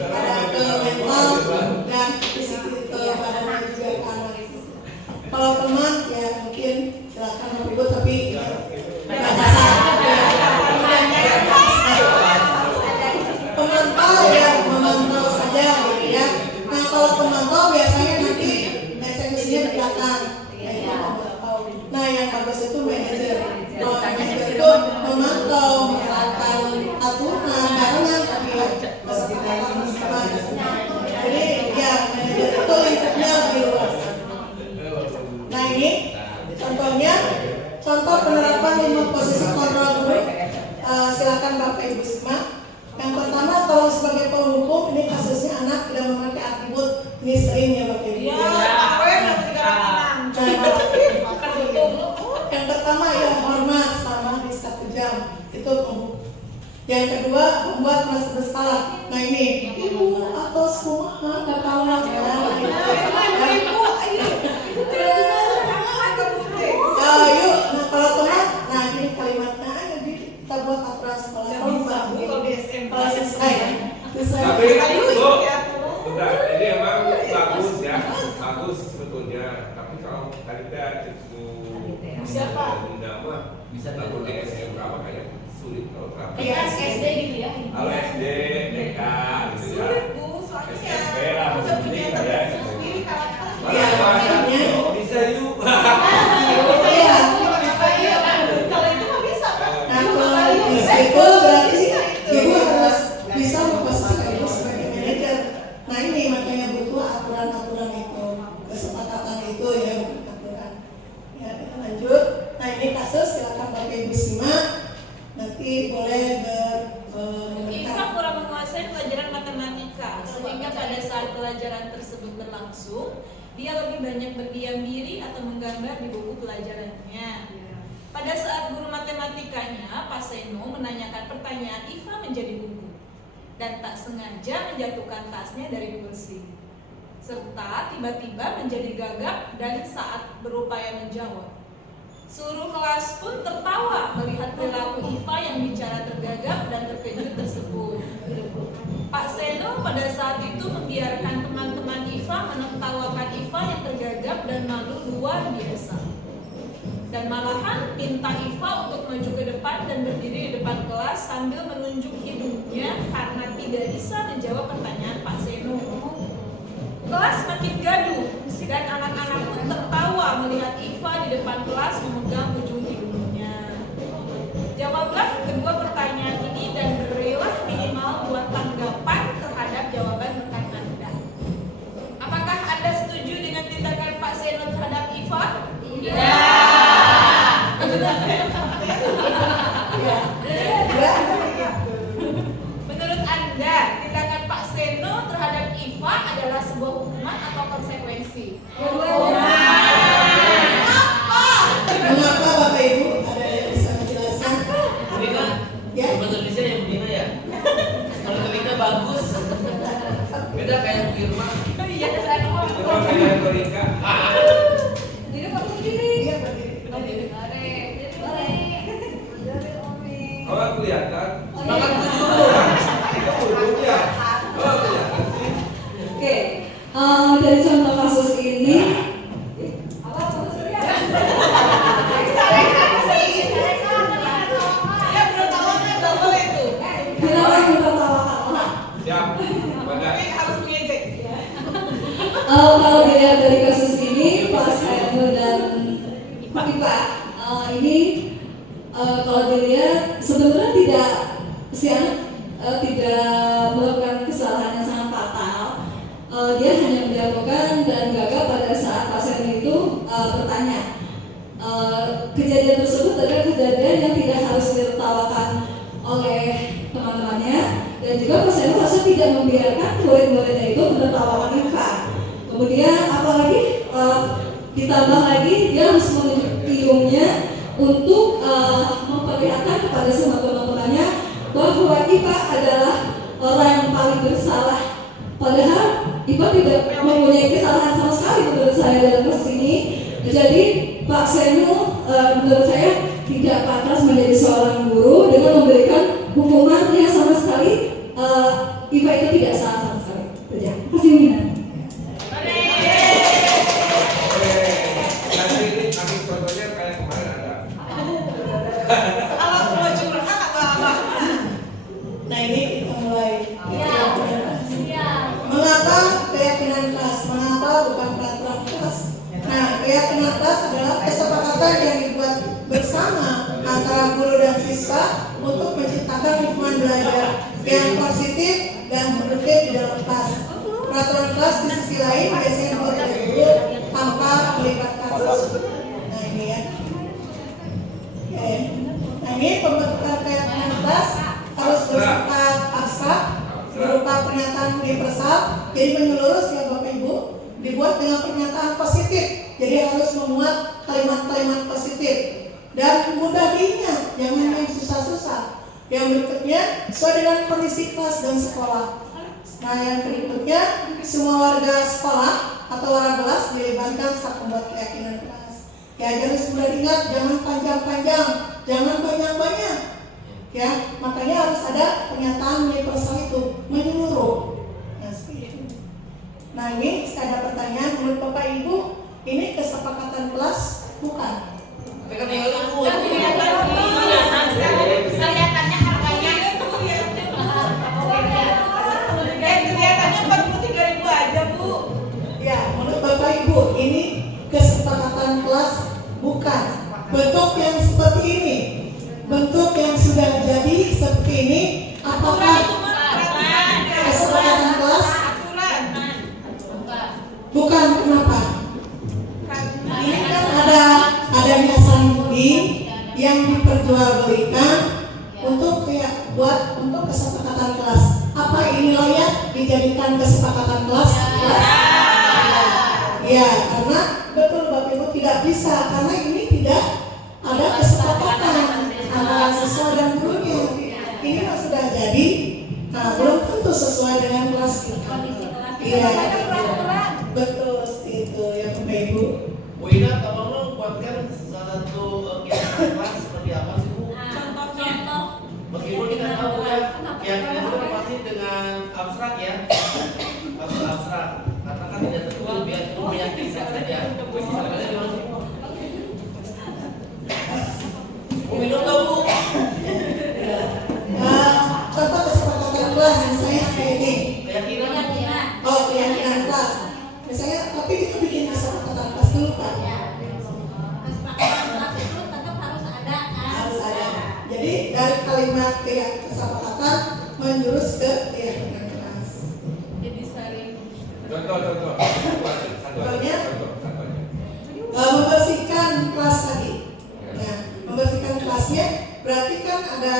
ada ke mental dan fisik ke badannya juga ke anak. Kalau teman ya mungkin silakan ribut tapi batasan. Pemantau ya memantau saja gitu ya. Nah kalau pemantau biasanya nanti eksekusinya di belakang. Nah yang bagus itu manajer. Kalau manajer itu memantau, menerapkan aturan barengan tapi ya kesepakatan bersama. Jadi ya manajer itu lingkupnya lebih luas. Nah ini contohnya, contoh penerapan 5 posisi kontrol guru. Silakan Bapak Ibu Sigma. Yang pertama kalau sebagai penghukum ini kasusnya anak tidak memakai atribut, ini sering ya Bapak Ibu. Iya, apa yang nanti kerakinan? Yang pertama ya hormat selama di 1 jam itu penghukum. Yang kedua membuat merasa bersalah. Nah ini ibu atau sekumaha nggak tahu lah ya. Yuk, nah kalau teman, nah ini kalimatnya ayo kita buat aturan sekolah. Kalau kalau selesai, selesai. Tapi Bu, bentar, ini emang bagus ya, bagus sebetulnya. Tapi kalau tadi Siapa? Bunda mah bisa takut di SMK makanya sulit kalau terapkan. Iya, SD gitu ya. Kalau SD, TK, gitu ya. Sulit Bu, soalnya SMP ya lah, bisa punya begini teman kayak sendiri karakter. Iya, makanya. Bisa yuk. Iya. Kalau itu mah bisa kan? Nah kalau bisa itu berarti sih ibu harus bisa memposisikan ibu sebagai manajer. Nah ini makanya butuh aturan-aturan itu, kesepakatan itu ya bukan aturan. Ya kita lanjut. Nah ini kasus silakan Bapak Ibu simak. Nanti boleh Iva kurang menguasai pelajaran matematika, sehingga pada saat pelajaran tersebut berlangsung, dia lebih banyak berdiam diri atau menggambar di buku pelajarannya. Pada saat guru matematikanya, Pak Seno, menanyakan pertanyaan, Iva menjadi gugup dan tak sengaja menjatuhkan tasnya dari kursi, serta tiba-tiba menjadi gagap dan saat berupaya menjawab. Seluruh kelas pun tertawa melihat perilaku Iva yang bicara tergagap dan terkejut tersebut. Pak Seno pada saat itu membiarkan teman-teman Iva menertawakan Iva yang tergagap dan malu luar biasa. Dan malahan minta Iva untuk maju ke depan dan berdiri di depan kelas sambil menunjuk hidungnya karena tidak bisa menjawab pertanyaan Pak Seno. Kelas makin gaduh dan anak-anak pun tertawa melihat Iva di depan kelas memegang ujung hidungnya. Jawablah kedua pertanyaan ini dan berilah minimal 2 tanggapan terhadap jawaban rekan Anda. Apakah Anda setuju dengan tindakan Pak Seno terhadap Iva? Iya. Menurut Anda, tindakan Pak Seno terhadap Iva adalah sebuah hukuman atau konsekuensi? Mengapa Bapak Ibu ada yang bisa menjelaskan? Bina, Ya. bahasa Indonesia ya Bina ya. Kalau telinga bagus, beda kayak Bu Irma. Iya, saya mau. Cuma kayak Torika. Iya berdiri. Kalau dilihat dari kasus ini, Pak Samuel dan Pak Ipa, ini kalau dilihat sebenarnya tidak si anak tidak melakukan kesalahan yang sangat fatal. Dia hanya menjatuhkan dan gagal pada saat Pak Samuel itu bertanya. Kejadian tersebut adalah kejadian yang tidak harus ditertawakan oleh teman-temannya, dan juga Pak Samuel harusnya tidak membiarkan murid-muridnya itu menertawakan Iva. Kemudian apalagi ditambah lagi dia harus meniumnya untuk memperlihatkan kepada semua teman-temannya bahwa Iva adalah orang yang paling bersalah. Padahal Iva tidak mempunyai kesalahan sama sekali menurut saya dalam kasus ini. Jadi Pak Samuel menurut saya tidak pantas menjadi seorang guru dengan memberikan hukuman yang sama sekali Iva itu tidak salah sama sekali. Terima kasih Mina. Nanti contohnya kayak kemarin ada. Kalau mau curhat apa? Nah ini kita mulai. Iya. Mengapa keyakinan kelas? Mengapa bukan peraturan kelas? Nah, keyakinan kelas adalah kesepakatan yang dibuat bersama antara guru dan siswa untuk menciptakan lingkungan belajar yang positif dan produktif di dalam kelas. Peraturan kelas di sisi lain biasanya dibuat oleh guru tanpa melibatkan siswa. Nah ini ya. Oke. Nah ini pembentukan keyakinan kelas harus bersifat abstrak berupa pernyataan universal, jadi menyeluruh ya Bapak Ibu, dibuat dengan pernyataan positif, jadi harus memuat kalimat-kalimat positif dan mudah diingat, jangan yang susah-susah. Yang berikutnya sesuai dengan kondisi kelas dan sekolah. Nah yang berikutnya semua warga sekolah atau warga kelas dilibatkan saat membuat keyakinan kelas. Ya harus mudah diingat, jangan panjang-panjang, jangan banyak-banyak. Ya, makanya harus ada pernyataan universal itu menyeluruh. Ya, seperti itu. Nah ini saya ada pertanyaan menurut Bapak Ibu, ini kesepakatan kelas bukan? Mereka tinggal ikut. Kelihatannya harganya kelihatannya 43.000 aja Bu. Ya, menurut Bapak Ibu ini kesepakatan kelas bukan. Bentuk yang seperti ini, bentuk yang sudah jadi seperti ini, apakah kesepakatan kelas? Bukan, kenapa? Ini kan adanya bimbing yang diperjualbelikan untuk kayak buat untuk kesepakatan kelas. Apa ini layak dijadikan kesepakatan kelas? Ya, karena betul Bapak Ibu tidak bisa, karena ini tidak ada kesepakatan antara siswa dan gurunya. Ini kan sudah jadi, nah belum tentu sesuai dengan kelas kita. Iya, betul itu ya Bapak Ibu. Bu Ina, tolong buatkan salah satu keyakinan kelas seperti apa sih Bu? Contoh. Meskipun kita tahu ya, keyakinan itu pasti dengan abstrak ya, abstrak. Karena kan tidak tentu biar itu meyakinkan saja. Sebenarnya gimana sih? Bu minum nggak Bu? Contoh kesepakatan kelas misalnya kayak ini. Keyakinan. Oh, keyakinan kelas. Misalnya, tapi kita bikin kesepakatan kelas dulu Pak. Kesepakatan kelas itu tetap harus ada kan? Harus ada. Jadi dari kalimat kesepakatan menjurus ke keyakinan kelas. Jadi saling Contoh. Contohnya, membersihkan kelas tadi. Nah, membersihkan kelasnya berarti kan ada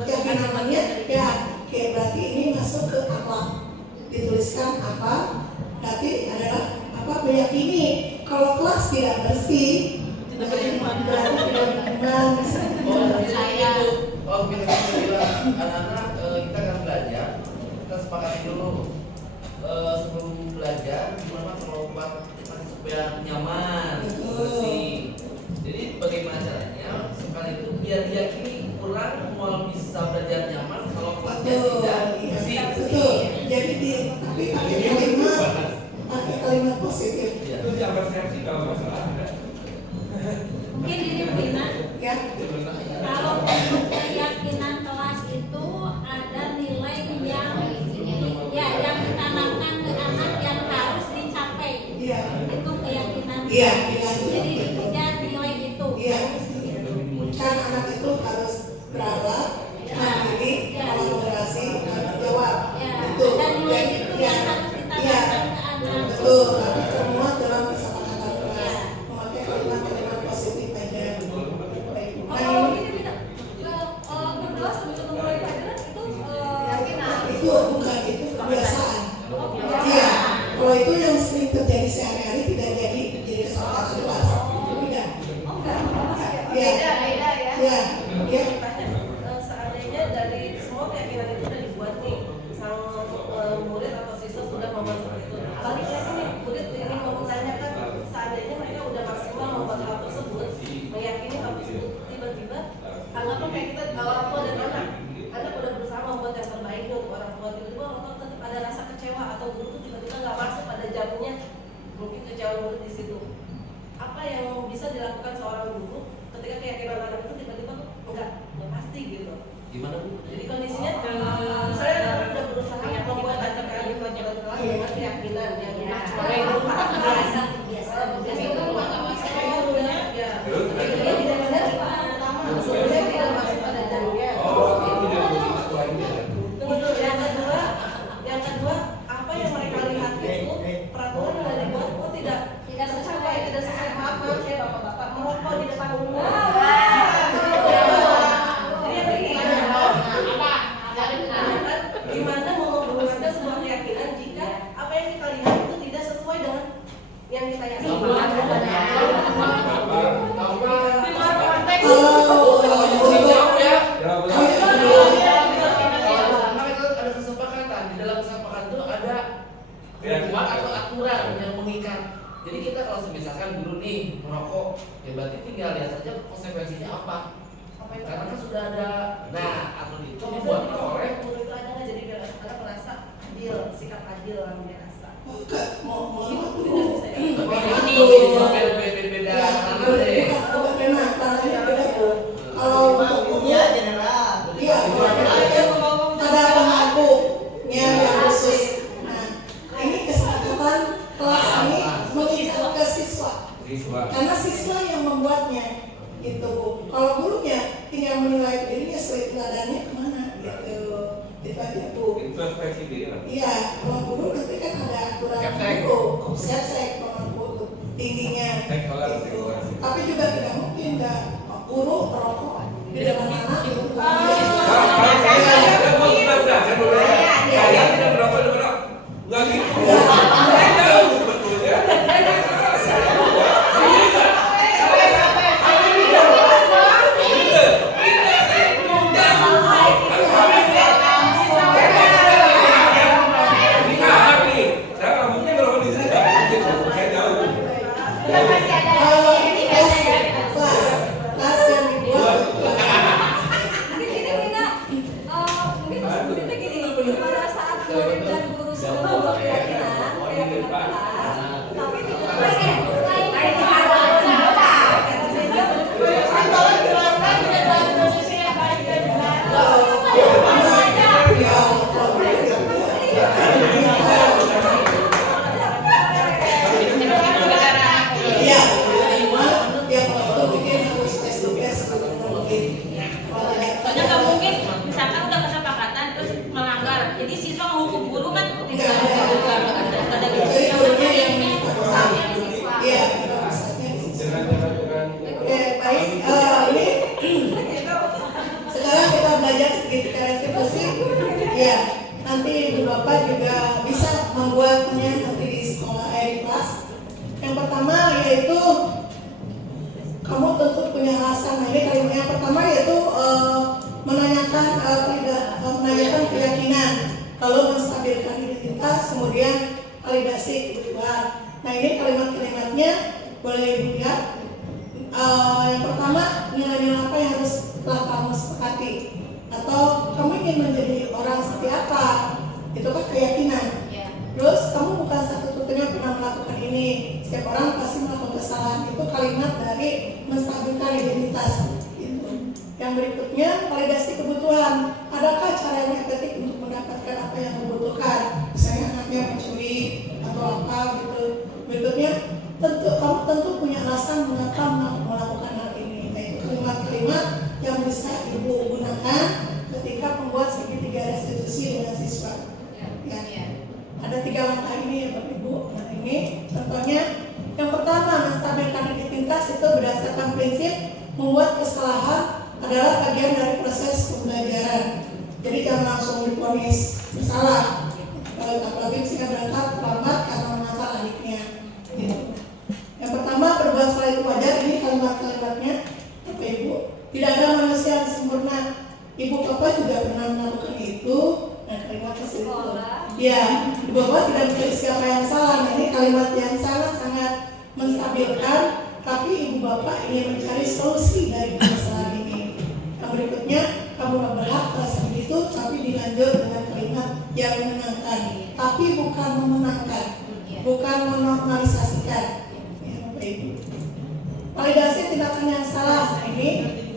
keyakinannya ya, kayak berarti ini masuk ke apa? Dituliskan apa? Berarti adalah apa? Meyakini kalau kelas tidak bersih, berarti tidak beriman. Oh, kita bilang anak-anak kita akan belajar, kita sepakati dulu sebelum belajar gimana kalau buat supaya nyaman, bersih. Jadi bagaimana caranya sekali itu biar diyakini orang mau bisa belajar nyaman kalau kelasnya tidak bersih. Betul. Jadi tapi pakai kalimat positif. Itu yang persepsi kalau masalah ada. Mungkin ini Bina. Ya. Kalau keyakinan kelas itu ada nilai yang ditanamkan ke anak yang Iya, dilanjut. Jadi tidak nilai itu. Iya. Kan anak itu harus beradab, mandiri, kolaborasi, tanggung jawab. Itu. Dan nilai itu Iya. yang harus Iya. ditanamkan ke anak. Betul. Tapi semua dalam kesepakatan kelas. Memakai kalimat-kalimat positif aja. Baik. Kalau ini tidak berdoa sebelum memulai pelajaran itu Itu bukan, itu kebiasaan. Iya. Kalau itu yang sering terjadi sehari-hari tidak jadi kesepakatan kelas. Tidak. Iya. Beda ya. Iya. Iya. Seandainya dari semua keyakinan itu sudah dibuat nih, sang murid atau siswa sudah membuat seperti itu. Baliknya nih, murid ingin menanyakan seandainya mereka udah maksimal membuat hal tersebut, meyakini hal tersebut, tiba-tiba anggaplah kayak kita orang tua dan anak udah berusaha membuat yang terbaik untuk orang tua, tiba-tiba orang tua tetap ada rasa kecewa atau guru tuh tiba-tiba nggak masuk pada jamnya, mungkin kecewa murid di situ. Apa yang bisa dilakukan seorang guru ketika keyakinan anak itu tiba-tiba tuh enggak pasti gitu? Gimana Bu? Jadi kondisinya saya udah berusaha membuat pelajaran kelas dengan keyakinan yang biasa itu gurunya ya tidak benar utama sebenarnya tidak masuk pada jamnya. Yang kedua apa yang mereka lihat itu peraturan yang dibuat kok tidak sesuai maaf ya bapak-bapak merokok di depan umum. Gimana mau memperluaskan sebuah keyakinan jika apa yang kita lihat itu tidak sesuai dengan yang kita yakini? Ada kesepakatan, di dalam kesepakatan itu ada hukuman atau aturan yang mengikat. Jadi kita kalau misalkan dulu nih merokok, ya berarti tinggal lihat saja konsekuensinya apa. Karena kan sudah ada. Nah, aturan itu dibuat oleh itu ada nggak jadi biar anak merasa adil, sikap adil orang merasa. Mau Tidak bisa ya. beda karena deh. Kalau general. iya, ada pemangkunya yang khusus. Nah, ini kesepakatan kelas ini mengikat ke siswa. Karena siswa yang membuatnya, gitu Bu. Kalau gurunya tinggal menilai dirinya sesuai teladannya kemana, gitu. Itu aja Bu. Introspeksi diri lah. Iya, kalau guru nanti kan ada aturan guru, sek pemangku tingginya. Gitu. Tapi juga tidak mungkin nggak guru merokok di depan anak. Saya tidak berapa nggak gitu. Saya tahu sebetulnya. pada saat murid dan guru sudah membuat keyakinan kelas, tapi nanti Bapak juga bisa membuatnya nanti di sekolah di kelas. Yang pertama yaitu kamu tentu punya alasan. Nah, ini kalimat yang pertama yaitu menanyakan keyakinan, lalu menstabilkan identitas, kemudian validasi kebutuhan. Nah, ini kalimat-kalimatnya boleh dilihat. Yang pertama, nilai-nilai apa yang harus telah kamu sepakati, atau kamu ingin menjadi orang seperti apa, itu kan keyakinan. Terus kamu bukan satu-satunya pernah melakukan ini, setiap orang pasti melakukan kesalahan. Itu kalimat dari menstabilkan identitas gitu. Yang berikutnya, validasi kebutuhan. Adakah cara yang efektif untuk mendapatkan apa yang dibutuhkan? Misalnya anaknya mencuri atau apa gitu. Berikutnya, kamu tentu berdasarkan prinsip membuat kesalahan adalah bagian dari proses pembelajaran. Jadi jangan langsung divonis bersalah. Apalagi jika berangkat terlambat karena mengantar adiknya. Gitu. Yang pertama, berbuat salah itu wajar. Ini kalimat-kalimatnya, Bapak Ibu. Tidak ada manusia yang sempurna. Ibu Bapak juga pernah melakukan itu. Nah, kalimat tersebut. Ya, Ibu Bapak tidak mencari siapa yang salah. Nah, ini kalimat yang sangat-sangat menstabilkan. Tapi Ibu Bapak ingin mencari solusi dari masalah ini. Yang berikutnya, kamu berhak merasa begitu, tapi dilanjut dengan kalimat yang menenangkan. Tapi bukan memenangkan, bukan menormalisasikan. Ya, Bapak Ibu. Validasi tindakan yang salah ini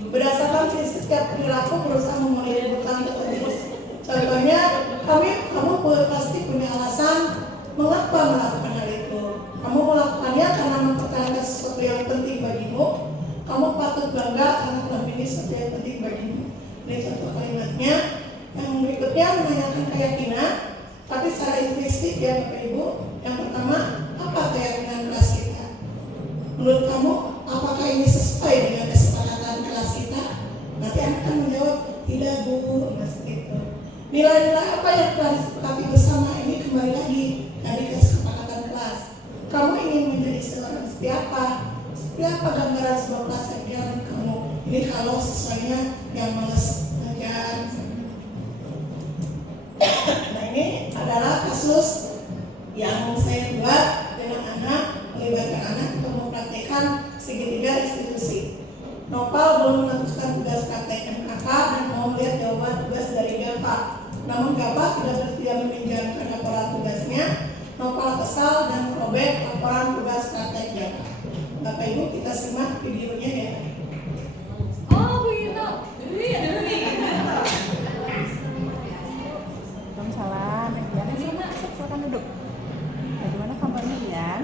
berdasarkan prinsip setiap perilaku berusaha memenuhi kebutuhan tertentu. Contohnya, kamu pasti punya alasan mengapa melakukan hal itu. Kamu melakukannya karena mempertahankan sesuatu yang penting bagimu. Kamu patut bangga karena telah memilih sesuatu yang penting bagimu. Ini contoh kalimatnya. Yang berikutnya menanyakan keyakinan, tapi secara implisit ya Bapak Ibu. Yang pertama, apa keyakinan kelas kita? Menurut kamu, apakah ini sesuai dengan kesepakatan kelas kita? Nanti anak akan menjawab, tidak Bu, seperti itu. Nilai-nilai apa yang telah disepakati bersama ini kembali lagi dari kesepakatan kelas. Kamu ingin menjadi seorang seperti apa? Seperti apa gambaran sebuah kelas yang dialami kamu? Ini kalau sesuainya yang males belajar. Nah, ini adalah kasus yang saya buat dengan anak, melibatkan anak untuk mempraktikkan segitiga institusi. Nopal belum menentukan tugas praktek MKK dan mau melihat jawaban tugas dari GAPA. Namun GAPA tidak bersedia meminjamkan laporan tugasnya. Nopal kesal dan merobek laporan tugas praktek GAPA. Bapak Ibu, kita simak videonya ya. Oh, Bu Ino. Salam, Dian. Silakan duduk. Bagaimana kabarnya, Dian?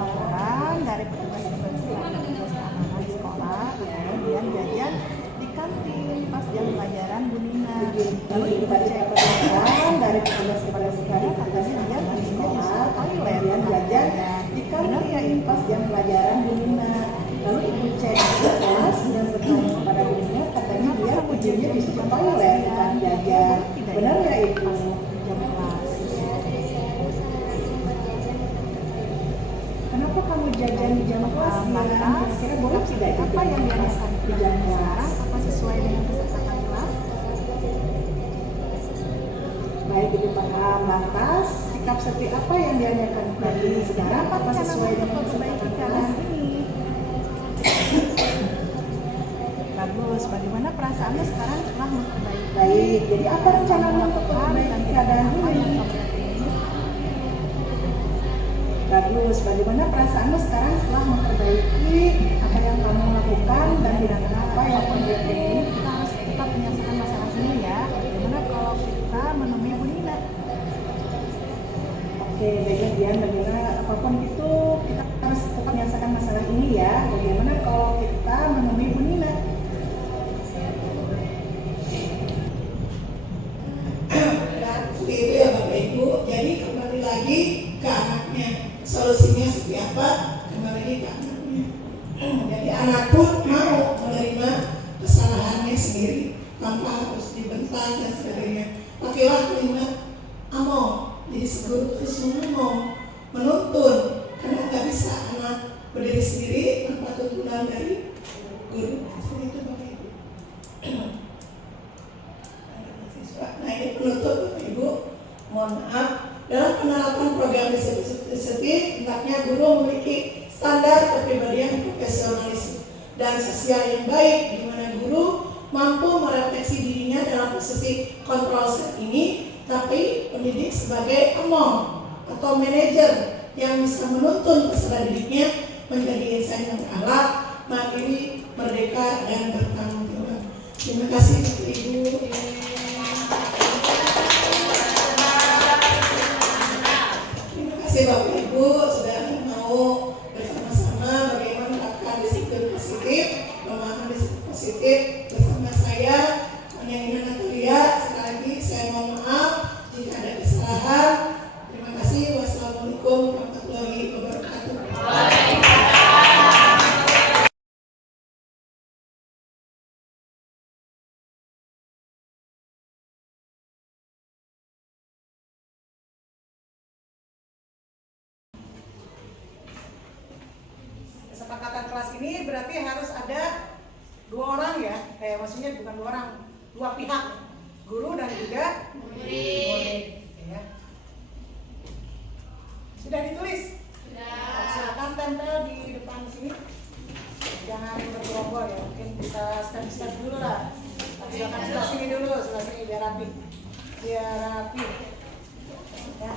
Laporan dari petugas kebersihan keamanan sekolah, kemudian jajan di kantin pas jam pelajaran Bu Nina. Lalu ibu cek laporan dari petugas kebersihan keamanan di sekolah, kemudian jajan di kantin pas jam pelajaran Bu Nina. Lalu ibu cek kelas dan bertanya kepada Bu Nina, katanya dia ujiannya di toilet bukan jajan. Benar ya Ibu? Jam kelas. Kenapa kamu jajan di jam kelas? Kira-kira boleh tidak apa yang dilakukan di jam kelas? Apa sesuai dengan kesepakatan kelas? Baik, Ibu paham. Lantas, sikap seperti apa yang diajarkan tadi sekarang? Apa sesuai dengan kesepakatan kelas ini? Bagus. Bagaimana perasaannya sekarang setelah memperbaiki? Baik. Jadi apa rencanamu untuk memperbaiki keadaan ini? Bagus. Bagaimana perasaanmu sekarang setelah memperbaiki apa yang kamu lakukan dan tindakan apa yang kamu lakukan ini? Kita harus tetap menyelesaikan masalah ini ya. Bagaimana kalau kita menemui Bu Nina? Oke, baiklah Dian. Bagaimana apapun itu kita harus tetap menyelesaikan masalah ini ya. Bagaimana kalau kita menemui Bu Nina? Itu ya Bapak Ibu. Jadi kembali lagi ke anaknya. Solusinya seperti apa? Kembali lagi ke anaknya. Jadi anak pun mau menerima kesalahannya sendiri tanpa harus dibentak dan sebagainya. Pakailah kalimat amau. Jadi seguru terus ngomong, menuntun. Karena nggak bisa anak berdiri sendiri tanpa tuntunan dari guru. Seperti itu Bapak Ibu. Nah, ini penutup Bapak Ibu. Mohon maaf, dalam penerapan program disiplin, hendaknya guru memiliki standar kepribadian profesionalis dan sosial yang baik, di mana guru mampu merefleksi dirinya dalam posisi kontrol set ini, tapi pendidik sebagai among atau manajer yang bisa menuntun peserta didiknya menjadi insan yang berakhlak, mandiri, merdeka, dan bertanggung jawab. Terima kasih Bapak Ibu. Terima kasih Bapak Ibu sudah mau bersama-sama bagaimana menerapkan disiplin positif, pemahaman disiplin positif bersama saya, Nina Natalia. Sekali lagi saya mohon maaf jika ada kesalahan. Terima kasih. Wassalamualaikum warahmatullahi wabarakatuh. ini berarti harus ada 2 orang ya, maksudnya bukan 2 orang, 2 pihak, guru dan juga murid. Ya. Sudah ditulis? Sudah. Silakan tempel di depan sini. Jangan bergerombol ya, mungkin bisa step dulu lah. Silakan sebelah sini dulu, sebelah sini biar rapi. Biar rapi. Ya.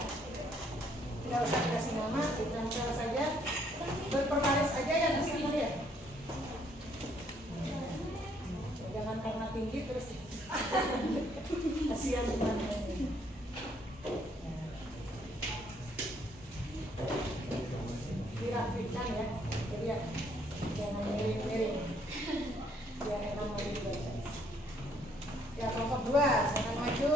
Tidak usah dikasih nama, ditempel saja. Berbaris aja ya di sini ya. Jangan karena tinggi terus kasihan teman-teman. Dirapikan ya, jadi ya jangan miring-miring. Biar enak mau dibaca. Ya kelompok 2, saya maju.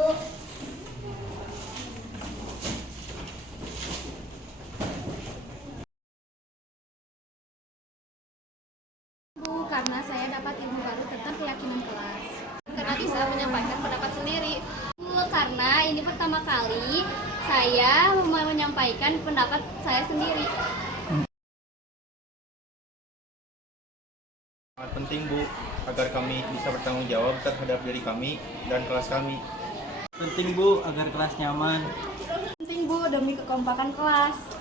Karena saya dapat ilmu baru tentang keyakinan kelas. Karena bisa menyampaikan pendapat sendiri. Karena ini pertama kali saya menyampaikan pendapat saya sendiri. Sangat penting Bu, agar kami bisa bertanggung jawab terhadap diri kami dan kelas kami. Penting Bu, agar kelas nyaman. Penting Bu, demi kekompakan kelas.